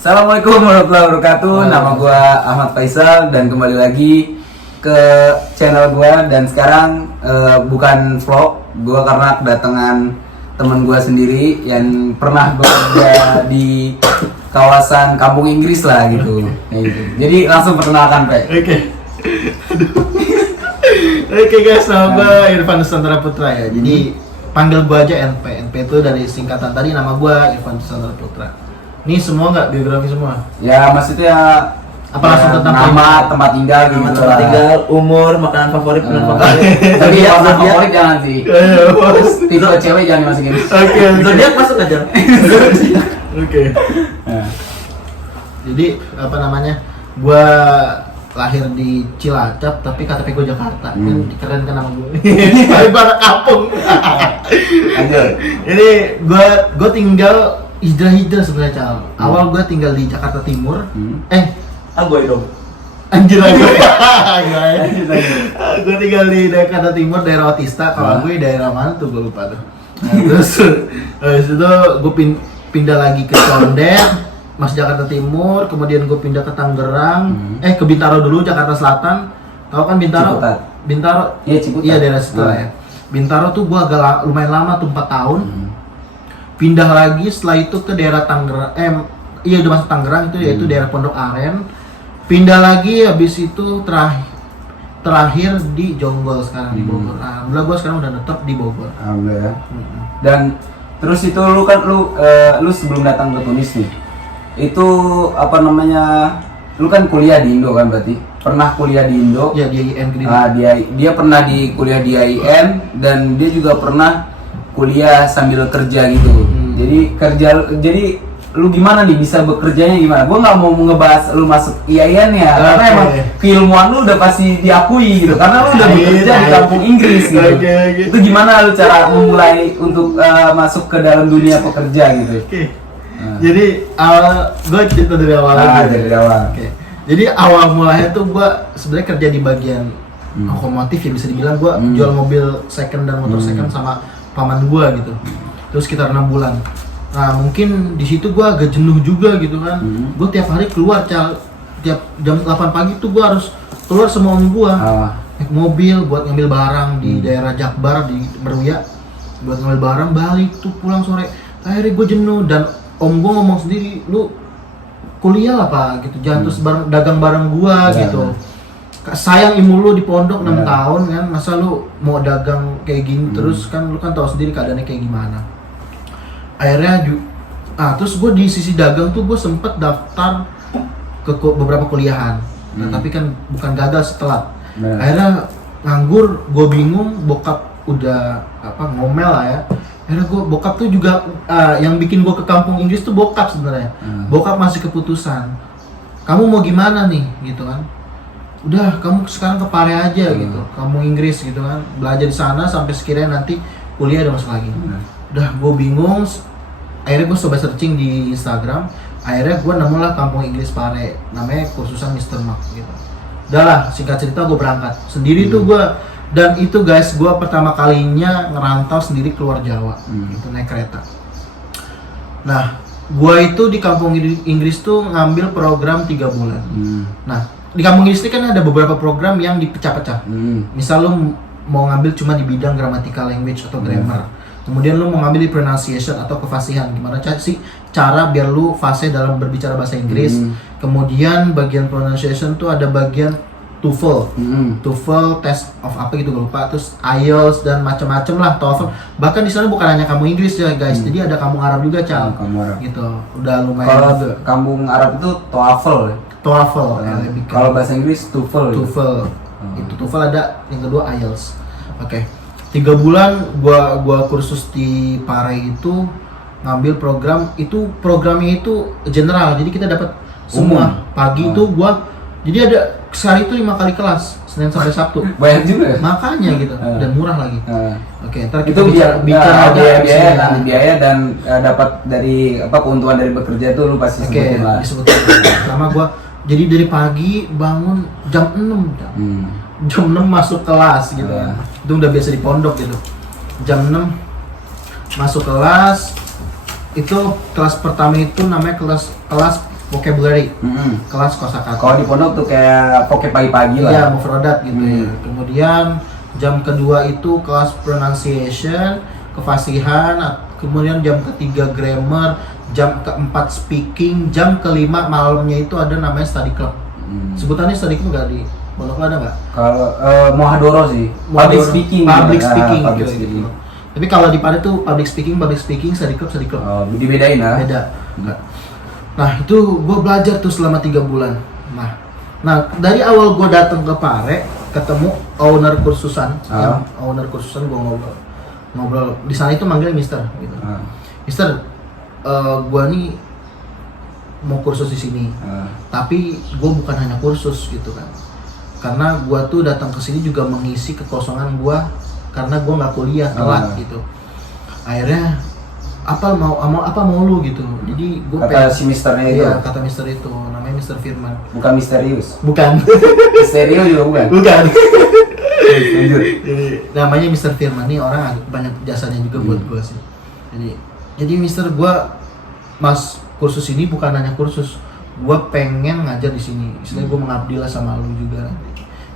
Assalamualaikum warahmatullahi wabarakatuh. Nama gua Ahmad Faisal dan kembali lagi ke channel gua, dan sekarang bukan vlog gua karena kedatangan teman gua sendiri yang pernah bekerja di kawasan kampung Inggris lah gitu. Gitu. Jadi langsung perkenalkan, Pak. Oke. Oke guys, nama gue Irfan Nusantara Putra ya. Jadi panggil gue aja NP. NP itu dari singkatan tadi nama gue Irfan Nusantara Putra. Ini semua nggak biografi semua? Ya maksudnya apa langsung tentang nama, tempat tinggal gitu. Tempat tinggal, umur, makanan favorit, makanan favorit. Tapi ya makanan favorit jangan sih. Terus tipe cewek jangan dimasukin. Oke. Zodiak masuk aja. Oke. Jadi apa namanya? Gua lahir di Cilacap tapi KTP gue Jakarta. Kan keren kan nama gue. Tapi anak kampung. Lanjut. Ini gua tinggal hijrah sebenarnya, Cal. Awal gua tinggal di Jakarta Timur. Gue dong. Anjir lagi. Gue tinggal di Jakarta Timur, daerah Otista. Kalau gue daerah mana tuh gue lupa tuh. Nah, terus habis itu gue pindah lagi ke Condet, masih Jakarta Timur. Kemudian gue pindah ke Tangerang, ke Bintaro dulu, Jakarta Selatan. Tahu kan Bintaro? Ciputat. Bintaro. Iya, Ciputat. Iya, daerah situ lah ya. Bintaro tuh gue agak lumayan lama tuh, 4 tahun. Pindah lagi setelah itu ke daerah Tangerang. Udah masuk Tangerang itu, yaitu daerah Pondok Aren. Pindah lagi, habis itu terakhir di Jonggol sekarang di Bogor. Alhamdulillah gue sekarang udah netep di Bogor. Alhamdulillah. Dan terus itu lu sebelum datang ke Tunis nih, itu apa namanya, lu kan kuliah di Indo kan, berarti pernah kuliah di Indo? Ya, di IAIN gede. Dia pernah kuliah di IAIN, dan dia juga pernah kuliah sambil kerja gitu. Jadi lu gimana nih bisa bekerjanya gimana? Gue nggak mau ngebahas lu masuk IAIN ya, karena emang keilmuan lu udah pasti diakui gitu, karena lu udah bekerja di kampung Inggris gitu. Itu gimana lu cara memulai untuk masuk ke dalam dunia pekerja gitu? Jadi gue cerita dari awal aja. Dari awal. Jadi awal mulanya tuh gue sebenarnya kerja di bagian otomotif ya, bisa dibilang gue jual mobil second dan motor second sama paman gue gitu. Terus sekitar 6 bulan. Nah mungkin di situ gue agak jenuh juga gitu kan. Gue tiap hari keluar, tiap jam 8 pagi tuh gue harus keluar sama om gue, naik mobil buat ngambil barang di daerah Jakbar di Meruya, buat ngambil barang, balik tuh pulang sore. Akhirnya gue jenuh, dan om gue ngomong sendiri, lu kuliah lah pak gitu, jangan terus dagang barang gue gitu. Sayang ilmu lu di pondok 6 tahun kan, masa lu mau dagang kayak gini terus kan, lu kan tahu sendiri keadaannya kayak gimana. Akhirnya terus gue di sisi dagang tuh gue sempet daftar ke beberapa kuliahan. Nah, tapi kan bukan gagal, setelah akhirnya nganggur, gue bingung, bokap udah ngomel lah ya. Akhirnya bokap tuh juga yang bikin gue ke kampung Inggris tuh bokap sebenarnya. Bokap masih keputusan, kamu mau gimana nih gitu kan. Udah kamu sekarang ke Pare aja gitu, kampung Inggris gitu kan, belajar di sana sampai sekiranya nanti kuliah udah masuk lagi. Udah gue bingung. Akhirnya gue coba searching di Instagram, akhirnya gue nemulah kampung Inggris Pare, namanya kursusan Mr. Mark gitu. Udah lah, singkat cerita gue berangkat sendiri tuh gue. Dan itu guys, gue pertama kalinya ngerantau sendiri keluar Jawa, gitu, naik kereta. Nah, gue itu di kampung Inggris tuh ngambil program 3 bulan. Nah, di kampung Inggris ini kan ada beberapa program yang dipecah-pecah. Misal lu mau ngambil cuma di bidang grammatical language atau grammar. Kemudian lu mau ngambil di pronunciation atau kefasihan, gimana sih cara biar lu fasih dalam berbicara bahasa Inggris. Kemudian bagian pronunciation tuh ada bagian TOEFL, TOEFL test of apa gitu gue lupa, terus IELTS dan macam-macam lah, TOEFL. Bahkan di sana bukan hanya kampung Inggris ya guys, jadi ada kampung Arab juga Kampung Arab. gitu. Udah lumayan Kalau juga. kampung Arab itu TOEFL. TOEFL. Kalau bahasa Inggris TOEFL. Itu TOEFL ada, yang kedua IELTS. Oke. 3 bulan gua kursus di Pare itu, ngambil programnya itu general, jadi kita dapat semua. Pagi itu gua jadi ada sehari itu 5 kali kelas, Senin sampai Sabtu. Banyak juga. Makanya gitu, dan murah lagi. Oke, ntar Itu kita bicara biaya dan dapat dari keuntungan dari bekerja tuh lu pasti sebutin lah. Disebutin. Sama gua jadi dari pagi bangun jam 6 jam 6 masuk kelas gitu kan. Itu udah biasa di pondok gitu. Jam 6 masuk kelas. Itu kelas pertama itu namanya kelas vocabulary, Mm-mm. kelas kosakata. Kalau di pondok tuh kayak poke pagi-pagi lah. Iya, move rodat gitu ya. Hmm. Kemudian jam kedua itu kelas pronunciation, kefasihan, kemudian jam ketiga grammar, jam keempat speaking, jam kelima malamnya itu ada namanya study club. Sebutannya study club nggak di pondok lo ada nggak? Kalau Mohadoro sih, public Mohadoro. speaking. Public Ya, speaking public gitu, speaking. gitu. Tapi kalau di Padet tuh public speaking, study club. Oh, dibedain lah. Beda. Nah itu gue belajar tuh selama 3 bulan. Nah dari awal gue datang ke Pare, ketemu owner kursusan, yang owner kursusan gue ngobrol di sana itu manggil Mister gitu. Mister, gue nih mau kursus di sini, tapi gue bukan hanya kursus gitu kan. Karena gue tuh datang ke sini juga mengisi kekosongan gue karena gue nggak kuliah telat gitu. Akhirnya apa mau lu gitu. Jadi gue kata si misternya itu. Iya, kata Mister itu, namanya Mister Firman. Bukan misterius. Bukan. Misterius juga bukan. Bukan. Lanjut. Namanya Mister Firman nih orang banyak jasanya juga buat gue sih. Jadi Mister, gue mas kursus ini bukan hanya kursus, gue pengen ngajar di sini. Istilahnya gue mengabdi lah sama lu juga.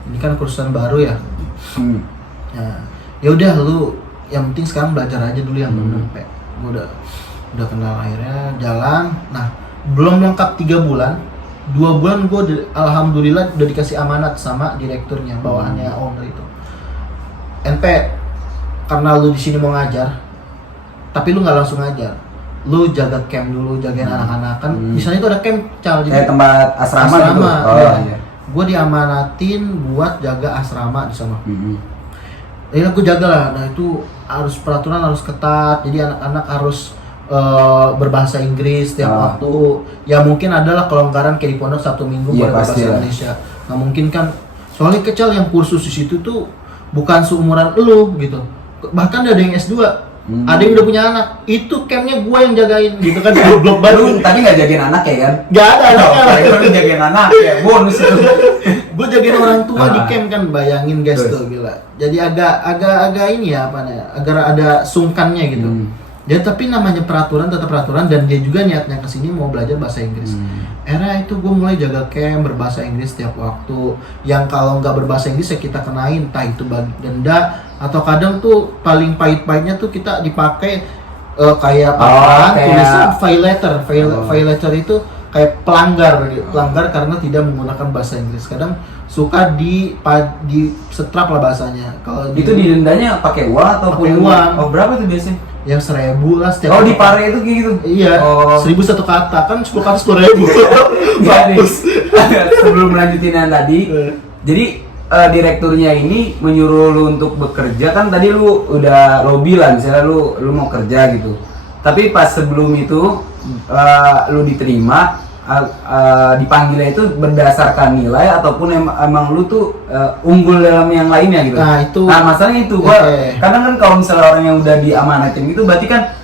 Ini kan kursusan baru ya. Nah, ya udah lu yang penting sekarang belajar aja dulu yang bener, Pe. Gue udah kenal, akhirnya jalan. Nah, belum lengkap 3 bulan, 2 bulan gue alhamdulillah udah dikasih amanat sama direkturnya, bawaannya owner itu. NP, karena lu di sini mau ngajar, tapi lu nggak langsung ngajar. Lu jaga camp dulu, jagain anak-anak kan. Di sana itu ada camp, Cal. Kayak tempat asrama gitu. Iya. Gue diamanatin buat jaga asrama di sana. Ya gue jaga lah. Nah itu harus peraturan harus ketat. Jadi anak-anak harus berbahasa Inggris tiap waktu. Ya mungkin adalah kelonggaran kayak di pondok 1 minggu Iya, berbahasa Indonesia. Nah mungkin kan soalnya kecil yang kursus di situ tuh bukan seumuran lu gitu. Bahkan ada yang S2. Ada yang udah punya anak, itu campnya gue yang jagain gitu kan. Goblok baru. Tadi nggak jagain anak ya kan? Gak ada anaknya. Lu jagain anak ya, bonus itu. Gue jagain orang tua di camp kan, bayangin guys tuh gila. Jadi agak ini ya apa nih, agar ada sungkannya gitu. Jadi tapi namanya peraturan tetap peraturan, dan dia juga niatnya kesini mau belajar bahasa Inggris. Era itu gue mulai jaga camp berbahasa Inggris setiap waktu. Yang kalau nggak berbahasa Inggris ya kita kenain, entah itu denda atau kadang tuh paling pahit-pahitnya tuh kita dipakai kayak tulisan violator itu kayak pelanggar karena tidak menggunakan bahasa Inggris. Kadang suka di setrap lah bahasanya. Kalau itu didendanya pakai uang atau pakai uang. Oh, berapa tuh biasanya? Yang 1.000 lah setiap. Oh, di Pare itu kayak gitu. Iya. 1.000 1 kata, kan 10 kata 10.000. Jadi sebelum melanjutin yang tadi, jadi direkturnya ini menyuruh lu untuk bekerja kan. Tadi lu udah lobby lah, misalnya lu mau kerja gitu. Tapi pas sebelum itu lu diterima, dipanggilnya itu berdasarkan nilai ataupun emang lu tuh unggul dalam yang lainnya gitu. Nah itu. Nah masalahnya itu kadang kan kalau misalnya orang yang udah diamanatin gitu, berarti kan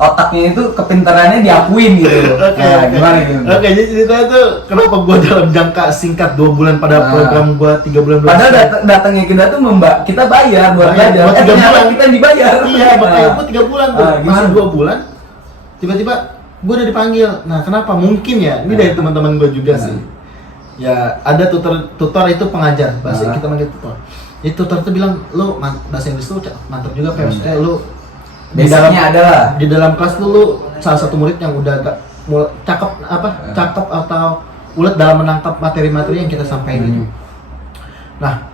otaknya itu kepintarannya diakuin gitu. Nah, gimana gitu? Oke, jadi ceritanya tuh kenapa gua dalam jangka singkat 2 bulan pada program gua 3 bulan. Padahal datangnya kita tuh kita bayar buat belajar. Buat 3 bulan kita dibayar. Iya, makanya gua 3 bulan tuh. Masih 2 bulan. Tiba-tiba gua udah dipanggil. Nah, kenapa? Mungkin ya, ini dari teman-teman gua juga sih. Ya, ada tutor itu pengajar bahasa, kita manggil tutor. Jadi tutor tuh bilang, "Lu bahasa Inggris tuh mantap juga, Pe. Maksudnya lu di dalam kelas lu salah satu murid yang udah cakep atau ulet dalam menangkap materi-materi yang kita sampaikan gitu." Nah,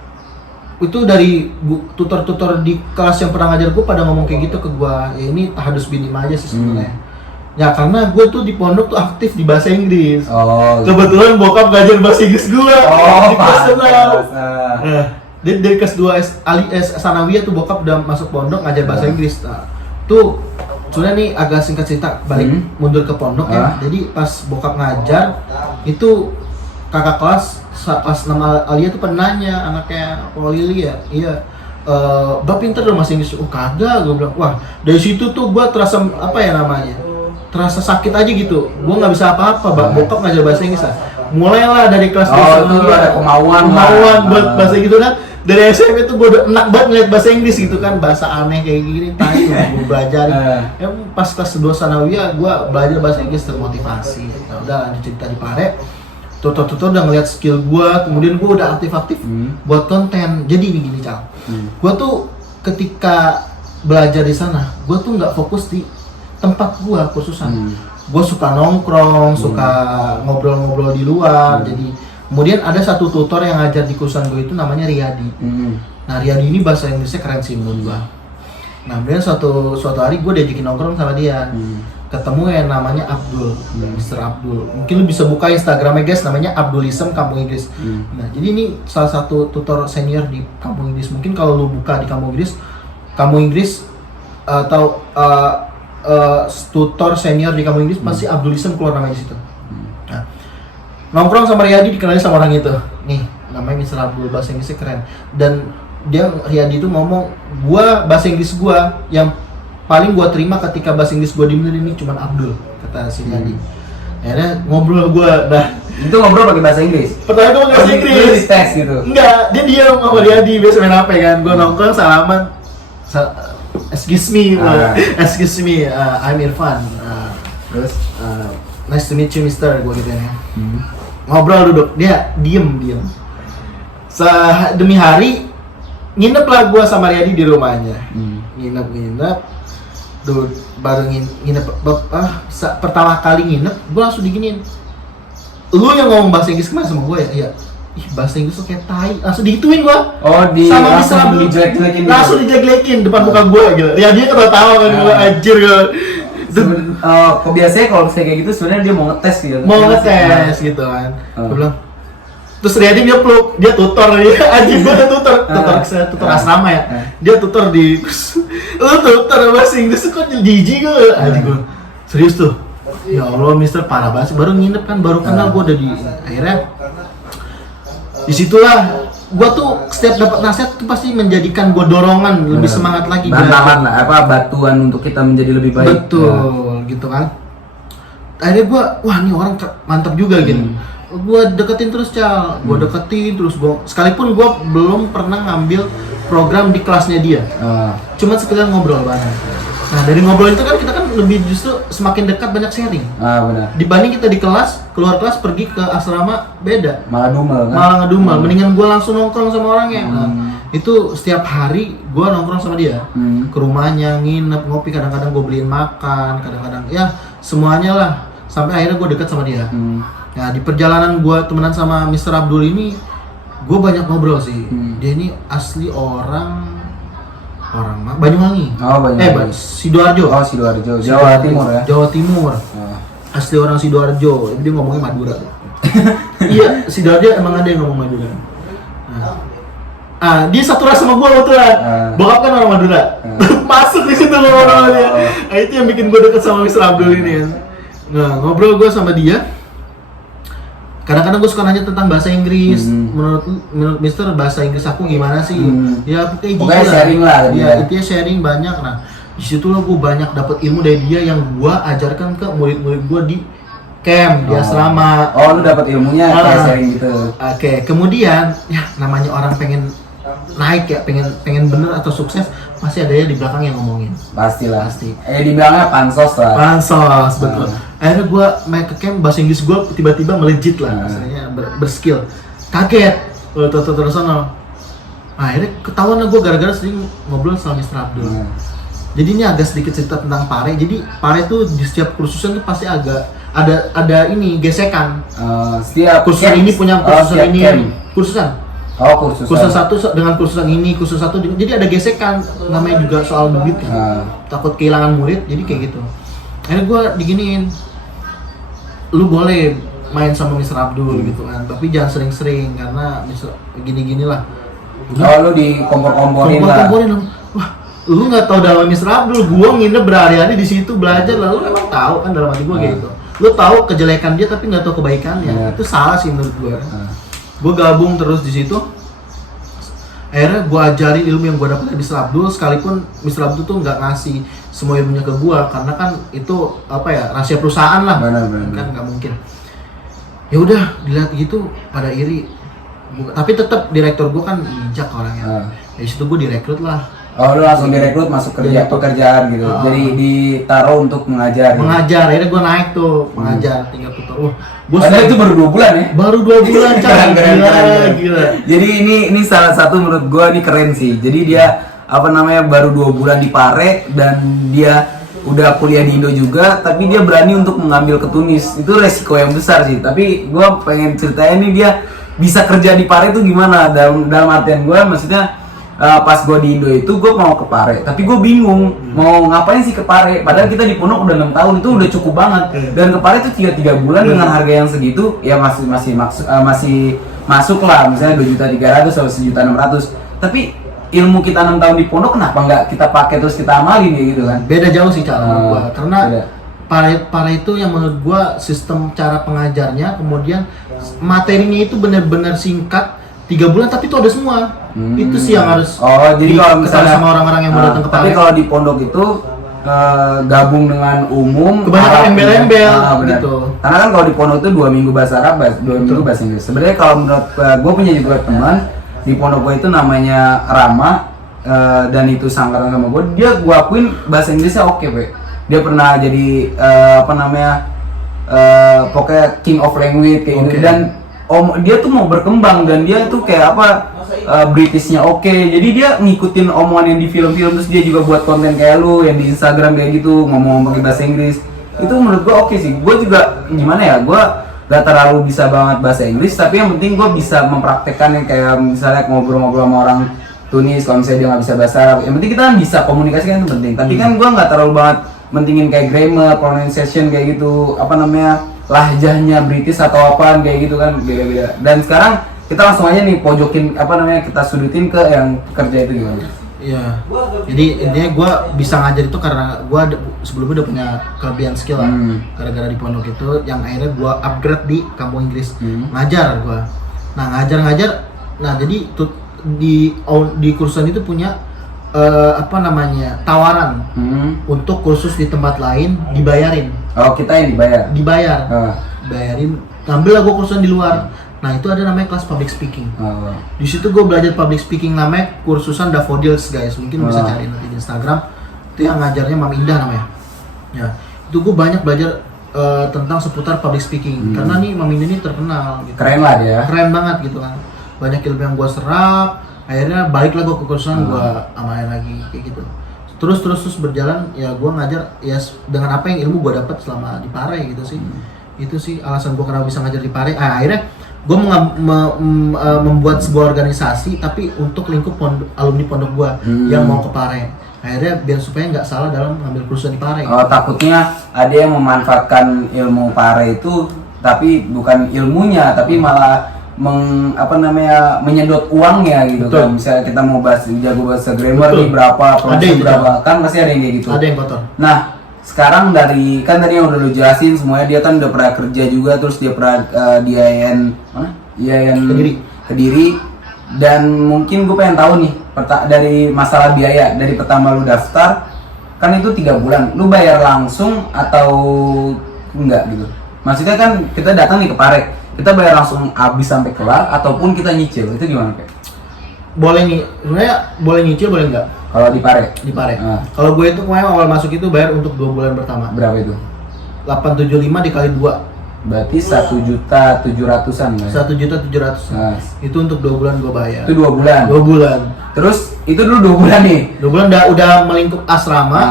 itu dari tutor-tutor di kelas yang pernah ngajar gue pada ngomong kayak gitu ke gue. Ya ini tahadus binim aja sih sebenarnya. Ya karena gue tuh di pondok tuh aktif di bahasa Inggris. Kebetulan bokap ngajar bahasa Inggris gue di kelas 6. Dari kelas 2 Sanawiyah tuh bokap udah masuk pondok ngajar bahasa Inggris. Nah, tuh sebenarnya nih agak singkat cerita, balik mundur ke pondok ya. Jadi pas bokap ngajar itu kakak kelas pas nama Alia tuh penanya anaknya Lili ya, iya Bab pinter dong bahasa Inggris. Kagak, gue bilang. Wah, dari situ tuh gue terasa terasa sakit aja gitu. Gue nggak bisa apa-apa, bokap ngajar bahasa Inggris lah. Mulailah dari kelas 2 itu ada kemauan buat bahasa gitu kan. dari SMP tuh gue udah enak banget ngeliat bahasa Inggris gitu kan, bahasa aneh kayak gini, tai gue belajar. Pas kelas 2 sanawiyah gue belajar bahasa Inggris termotivasi. Nah, udah lanjut cerita di Pare, tutor udah ngeliat skill gue, kemudian gue udah aktif buat konten. Jadi gini Cal, gue tuh ketika belajar di sana, gue tuh nggak fokus di tempat gue kursusan. Gue suka nongkrong, suka ngobrol-ngobrol di luar. Jadi kemudian ada satu tutor yang ngajar di kursusan gue itu namanya Riyadi. Nah Riyadi ini bahasa Inggrisnya keren sih menurut gue. Nah kemudian suatu hari gue diajakin nongkrong sama dia. Ketemu yang namanya Abdul, Mr. Abdul. Mungkin lu bisa buka Instagramnya guys, namanya Abdulism Kampung Inggris. Nah jadi ini salah satu tutor senior di Kampung Inggris. Mungkin kalau lu buka di Kampung Inggris atau tutor senior di Kampung Inggris pasti Abdulism keluar namanya di situ. Nah, nongkrong sama Riyadi dikenalin sama orang itu. Nih, namanya Mr. Abdul, bahasa Inggrisnya keren. Dan Riyadi itu ngomong, bahasa Inggris gua yang paling gua terima ketika bahasa Inggris gua dibenerin ini cuma Abdul, kata si Riyadi. Akhirnya ngobrol gua, itu ngobrol pakai bahasa Inggris. Pertama itu pakai bahasa Inggris. Di tes gitu. Enggak, dia diam sama Riyadi, biasa main HP kan. Gua nongkrong salaman. Excuse me, I'm Irfan. Terus nice to meet you, Mister. Gua gitu ya. Ngobrol duduk, dia diem. Demi hari nginep lah gua sama Riyadi di rumahnya. Nginep, baru nginep. Pertama kali nginep, gua langsung diginiin. Lu yang ngomong bahasa Inggris kemana sama gua ya? Iya. Ih, bahasa Inggris tuh kayak tai. Langsung digituin gua. Sama langsung dijelek-jelekin gitu. Langsung dijelek-jelekin depan muka gua gitu. Riyadi ketawa kan gua anjir gua. Kok biasanya kalau saya kayak gitu sebenarnya dia mau ngetes gitu. Mau ngetes gitu kan. Gue bilang, terus Riyadi dia peluk, dia tutor dia. Anjing gue tutor asrama ya. Dia tutor di lu tutor bahasa Inggris kok jijik gue. Anjing gue. Serius tuh. Ya Allah, Mister parah banget. Baru nginep kan, baru kenal gue udah di akhirnya. Disitulah gue tuh setiap dapat nasihat tuh pasti menjadikan gue dorongan lebih semangat lagi. Bantahan lah, batuan untuk kita menjadi lebih baik. Betul, gitu kan. Akhirnya gue, wah ini orang mantap juga gitu. Gue deketin terus gue deketin terus sekalipun gue belum pernah ngambil program di kelasnya dia. Cuma sekedar ngobrol bareng. Nah dari ngobrol itu kan kita kan lebih justru semakin dekat, banyak sharing. Benar. Dibanding kita di kelas, keluar kelas pergi ke asrama beda. Malah dumel kan? Malah ngedumel. Mendingan gue langsung nongkrong sama orangnya. Nah, itu setiap hari gue nongkrong sama dia. Ke rumahnya, nginep, ngopi, kadang-kadang gue beliin makan, kadang-kadang ya semuanya lah. Sampai akhirnya gue dekat sama dia. Nah di perjalanan gue temenan sama Mr. Abdul ini, gue banyak ngobrol sih. Dia ini asli orang Banyuwangi. Banyuwangi. Sidoarjo. Sidoarjo. Jawa Timur ya. Jawa Timur. Asli orang Sidoarjo. Dia ngomongnya Madura. Iya, Sidoarjo emang ada yang ngomong Madura. Dia satu ras sama gua kebetulan. Bokap kan orang Madura. Masuk di situ ngomong dia. Itu yang bikin gua deket sama Mr. Abdul ini kan. Nah, ngobrol gua sama dia. Kadang-kadang gue suka nanya tentang bahasa Inggris. Menurut Mister, bahasa Inggris aku gimana sih? Ya pokoknya sharing lah. Ya itu ya sharing banyak. Nah disitulah gue banyak dapat ilmu dari dia yang gue ajarkan ke murid-murid gue di camp, di asrama. Lu dapat ilmunya kayak sharing gitu. Oke. Kemudian ya namanya orang pengen naik ya, pengen bener atau sukses, pasti ada ya di belakang yang ngomongin. Pasti. Di belakangnya pansos lah. Pansos, betul. Akhirnya gue main ke camp, bahasa Inggris gue tiba-tiba melejit lah, rasanya berskill. Kaget, terus sana. Akhirnya ketahuan lah gue gara-gara sering ngobrol sama Mr. Abdul. Jadi ini agak sedikit cerita tentang Pare. Jadi Pare tuh di setiap kursusan tuh pasti agak ada ini gesekan. Setiap kursusan ini punya kursusan ini. Kursusan. Kursusan satu dengan kursusan ini, kursusan satu, jadi ada gesekan, namanya juga soal duit kan. Takut kehilangan murid, jadi kayak gitu. Akhirnya gue diginiin, lu boleh main sama Mr. Abdul gitu kan, tapi jangan sering-sering karena gini-gini lah. Lu dikompor-komporin lah. Wah, lu nggak tahu dalam Mr. Abdul, gue nginep berhari-hari di situ belajar lah. Lu emang tahu kan dalam hati gue kayak gitu. Lu tahu kejelekan dia tapi nggak tahu kebaikannya. Itu salah sih menurut gue. Gue gabung terus di situ. Akhirnya gue ajarin ilmu yang gue dapat dari Mr. Abdul, sekalipun Mr. Abdul tuh nggak ngasih semua ilmunya ke gue karena kan itu rahasia perusahaan lah. Benar. Kan nggak mungkin. Ya udah dilihat gitu pada iri. Tapi tetap direktur gue kan bijak orangnya. Dari situ gue direkrut lah. Oh, lu langsung direkrut masuk kerja pekerjaan gitu. Jadi ditaruh untuk mengajar. Mengajar, akhirnya gue naik tuh mengajar tinggal tutor. Gue padahal itu baru 2 bulan ya? Baru 2 bulan keren. gila. Jadi ini salah satu menurut gua ini keren sih. Jadi dia baru 2 bulan di Pare dan dia udah kuliah di Indo juga, tapi dia berani untuk mengambil ke Tunis. Itu resiko yang besar sih. Tapi gua pengen ceritain nih dia bisa kerja di Pare itu gimana? Dalam artian gua maksudnya pas gue di Indo itu gue mau ke Pare, tapi gue bingung mau ngapain sih ke Pare. Padahal kita di Pondok udah 6 tahun itu udah cukup banget. Dan ke Pare itu 3 bulan dengan harga yang segitu ya masih masuk lah, misalnya 2.300.000 atau 1.600.000. Tapi ilmu kita 6 tahun di Pondok kenapa nggak kita pakai terus kita amalin ya gitu kan? Beda jauh sih cara menurut gua, karena beda. Pare itu yang menurut gua sistem cara pengajarnya, kemudian materinya itu benar-benar singkat 3 bulan tapi itu ada semua. Itu sih yang harus jadi kalau misalnya sama orang-orang yang mau datang ke Pare. tapi kalau di Pondok itu gabung dengan umum kebanyakan embel-embel gitu. Karena kan kalau di Pondok itu 2 minggu bahasa Arab, 2 minggu bahasa Inggris. Sebenarnya kalau menurut gue punya juga teman di Pondok gue itu namanya Rama, dan itu sangkatan sama gue. Gue akuin bahasa Inggrisnya oke, Pe. Dia pernah jadi pokoknya king of language kayak gitu. Dan dia tuh mau berkembang dan dia tuh kayak Britishnya oke. Jadi dia ngikutin omongan yang di film-film, terus dia juga buat konten kayak lu yang di Instagram kayak gitu, ngomong pakai bahasa Inggris. Itu menurut gua oke sih. Gua juga gimana ya, gua gak terlalu bisa banget bahasa Inggris, tapi yang penting gua bisa mempraktekkan yang kayak misalnya ngobrol-ngobrol sama orang Tunis. Kalau misalnya dia nggak bisa bahasa Arab, yang penting kita kan bisa komunikasi kan itu penting. Tapi kan gua nggak terlalu banget mentingin kayak grammar, pronunciation kayak gitu, lahjahnya British atau apaan kayak gitu kan, beda-beda. Dan sekarang kita langsung aja nih pojokin kita sudutin ke yang kerja itu gimana? Iya. Jadi intinya gue bisa ngajar itu karena gue sebelumnya udah punya kelebihan skill lah. Gara-gara di Pondok itu yang akhirnya gue upgrade di kampung Inggris. Ngajar gue. Nah ngajar. Nah jadi di kursusan itu punya tawaran untuk kursus di tempat lain dibayarin. Oh, kita yang dibayar. Bayarin, ngambil lah gue kursusan di luar. Nah itu ada namanya kelas public speaking. Di situ gue belajar public speaking, namanya kursusan Daffodils guys. Mungkin bisa cari nanti di Instagram. Itu yang ngajarnya Mam Indah namanya. Ya, itu gue banyak belajar tentang seputar public speaking. Karena nih Mam Indah ini terkenal. Gitu. Keren lah dia. Keren banget gitu kan. Banyak ilmu yang gue serap. Akhirnya balik lah gue ke kursusan, gue amalin lagi kayak gitu. Terus berjalan ya gue ngajar ya dengan apa yang ilmu gue dapat selama di Pare gitu sih. Itu sih alasan gue kenapa bisa ngajar di Pare. Akhirnya gue membuat sebuah organisasi tapi untuk lingkup alumni pondok gue yang mau ke Pare. Akhirnya biar supaya nggak salah dalam ngambil kursus di Pare. Oh, takutnya ada yang memanfaatkan ilmu Pare itu tapi bukan ilmunya, tapi malah menyedot uangnya gitu. Betul. Kan misalnya kita mau jago bahasa grammar nih berapa, pronunciasi berapa, kan pasti ada yang kayak gitu. Ada yang kotor. Nah, sekarang dari kan tadi yang udah lu jelasin semuanya, dia kan udah pernah kerja juga, terus dia pernah di IAIN Kediri. Dan mungkin gue pengen tahu nih dari masalah biaya, dari pertama lu daftar kan itu 3 bulan, lu bayar langsung atau enggak gitu? Maksudnya kan kita datang nih ke Pare, kita bayar langsung habis sampai kelar ataupun kita nyicil, itu gimana Pak? Boleh nih, sebenarnya boleh nyicil boleh enggak? Kalau di Pare? Di Pare. Kalau gue itu kemarin awal masuk itu bayar untuk 2 bulan pertama. Berapa itu? 875 dikali 2. Berarti 1.700.000-an ya? 1.700.000. Itu untuk 2 bulan gue bayar. Itu 2 bulan? 2 bulan. Terus itu dulu 2 bulan nih? 2 bulan udah melingkup asrama,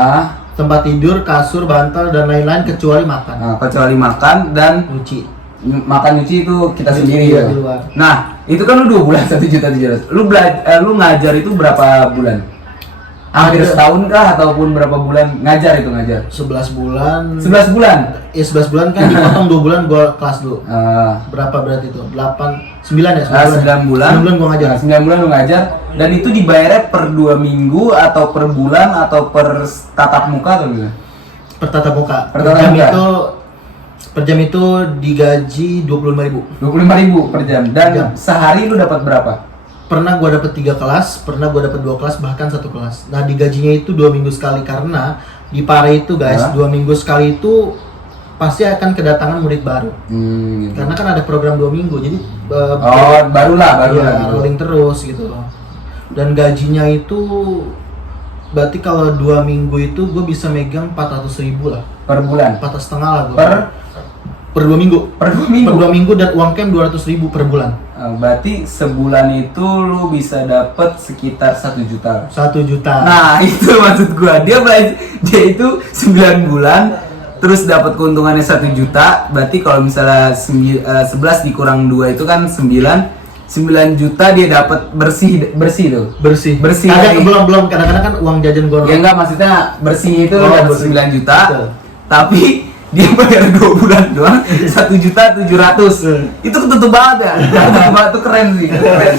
tempat tidur, kasur, bantal, dan lain-lain kecuali makan. Kecuali makan dan nyuci. Makan nyuci itu kita sendiri ya. Di luar. Nah, itu kan lu 2 bulan 1.700.000. Lu ngajar itu berapa bulan? Hampir setahun kah ataupun berapa bulan ngajar 11 bulan. 11 bulan? Ya 11 bulan kan dipotong 2 bulan gua kelas dulu. Berapa berarti itu? 9 ya? 9 bulan. 9 bulan gua ngajar. 9 bulan lu ngajar dan itu dibayarnya per 2 minggu atau per bulan atau per tatap muka atau gimana? Per tatap muka. Per jam itu digaji 25.000. 25.000 per jam. Dan sehari lu dapat berapa? Pernah gua dapat 3 kelas, pernah gua dapat 2 kelas, bahkan 1 kelas. Nah, digajinya itu 2 minggu sekali karena di Pare itu guys, 2 minggu sekali itu pasti akan kedatangan murid baru. Gitu. Karena kan ada program 2 minggu, jadi barulah ya, rolling terus gitu. Dan gajinya itu berarti kalau 2 minggu itu gue bisa megang 400.000 lah. Per bulan. 4,5 lah gue. Per 2 minggu. Per 2 minggu. Per 2 minggu dan uang camp 200.000 per bulan. Berarti sebulan itu lu bisa dapet sekitar 1 juta. 1 juta. Nah, itu maksud gua. Dia itu 9 bulan terus dapat keuntungannya 1 juta. Berarti kalau misalnya 11 dikurang 2 itu kan 9 juta dia dapat bersih tuh. Bersih. Lagi. Belum kadang-kadang kan uang jajan gua. Ya enggak, maksudnya bersih itu dapat 9 juta. Betul. Tapi dia bayar 2 bulan doang 1.700.000. Itu ketutup banget ya. Ketutup banget tuh, keren sih, keren.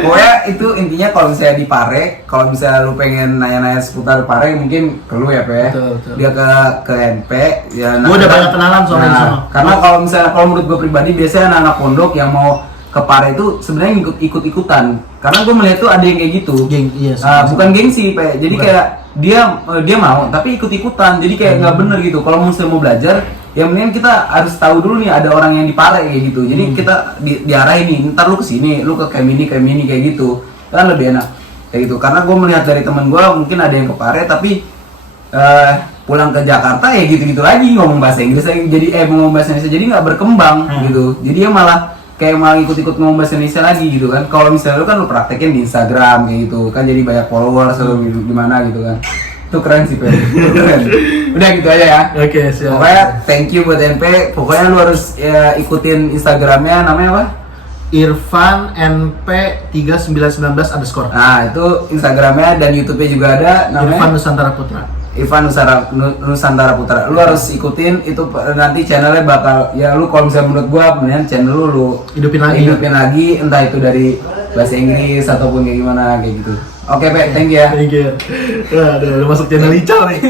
Pokoknya itu intinya kalau misalnya di Pare, kalau misalnya lu pengen nanya-nanya seputar Pare mungkin ke lu ya, Pe. Betul. Dia ke NP ya. Gua udah banyak kenalan soalnya di sana. Karena kalau menurut gue pribadi biasanya anak-anak pondok yang mau ke Pare itu sebenarnya ikut-ikutan. Karena gue melihat tuh ada yang kayak gitu. Iya, Bukan gengsi, Pe. Jadi Bukan. kayak dia mau tapi ikut-ikutan. Jadi kayak nggak bener gitu. Kalau misalnya mau belajar, ya mendingan kita harus tahu dulu nih ada orang yang di Pare kayak gitu. Jadi kita diarahin nih, ntar lu kesini, lu ke camp ini kayak gitu. Kan lebih enak kayak gitu. Karena gue melihat dari temen gue mungkin ada yang ke Pare tapi pulang ke Jakarta ya gitu-gitu lagi ngomong bahasa Inggris jadi ngomong bahasa Indonesia jadi nggak berkembang gitu. Jadi dia malah ikut-ikut ngomong bahasa Indonesia lagi gitu kan. Kalau misalnya lu kan lu praktekin di Instagram kayak gitu kan, jadi banyak followers lu di mana gitu kan. Itu keren sih, Pe. Keren. Udah gitu aja ya. Oke, siap. Pokoknya thank you buat NP. Pokoknya lu harus ikutin Instagramnya, namanya apa? Irfan NP 3919 _ Nah, itu Instagramnya dan YouTube-nya juga ada namanya Irfan Nusantara Putra. Irfan Nusantara Putra. Lu harus ikutin itu, nanti channelnya bakal ya lu kalau misalnya menurut gua mendingan channel lu Hidupin lagi. Entah itu dari bahasa Inggris ataupun kayak gimana kayak gitu. Oke, Pe, thank you ya. Thank you. Udah masuk channel Ical nih.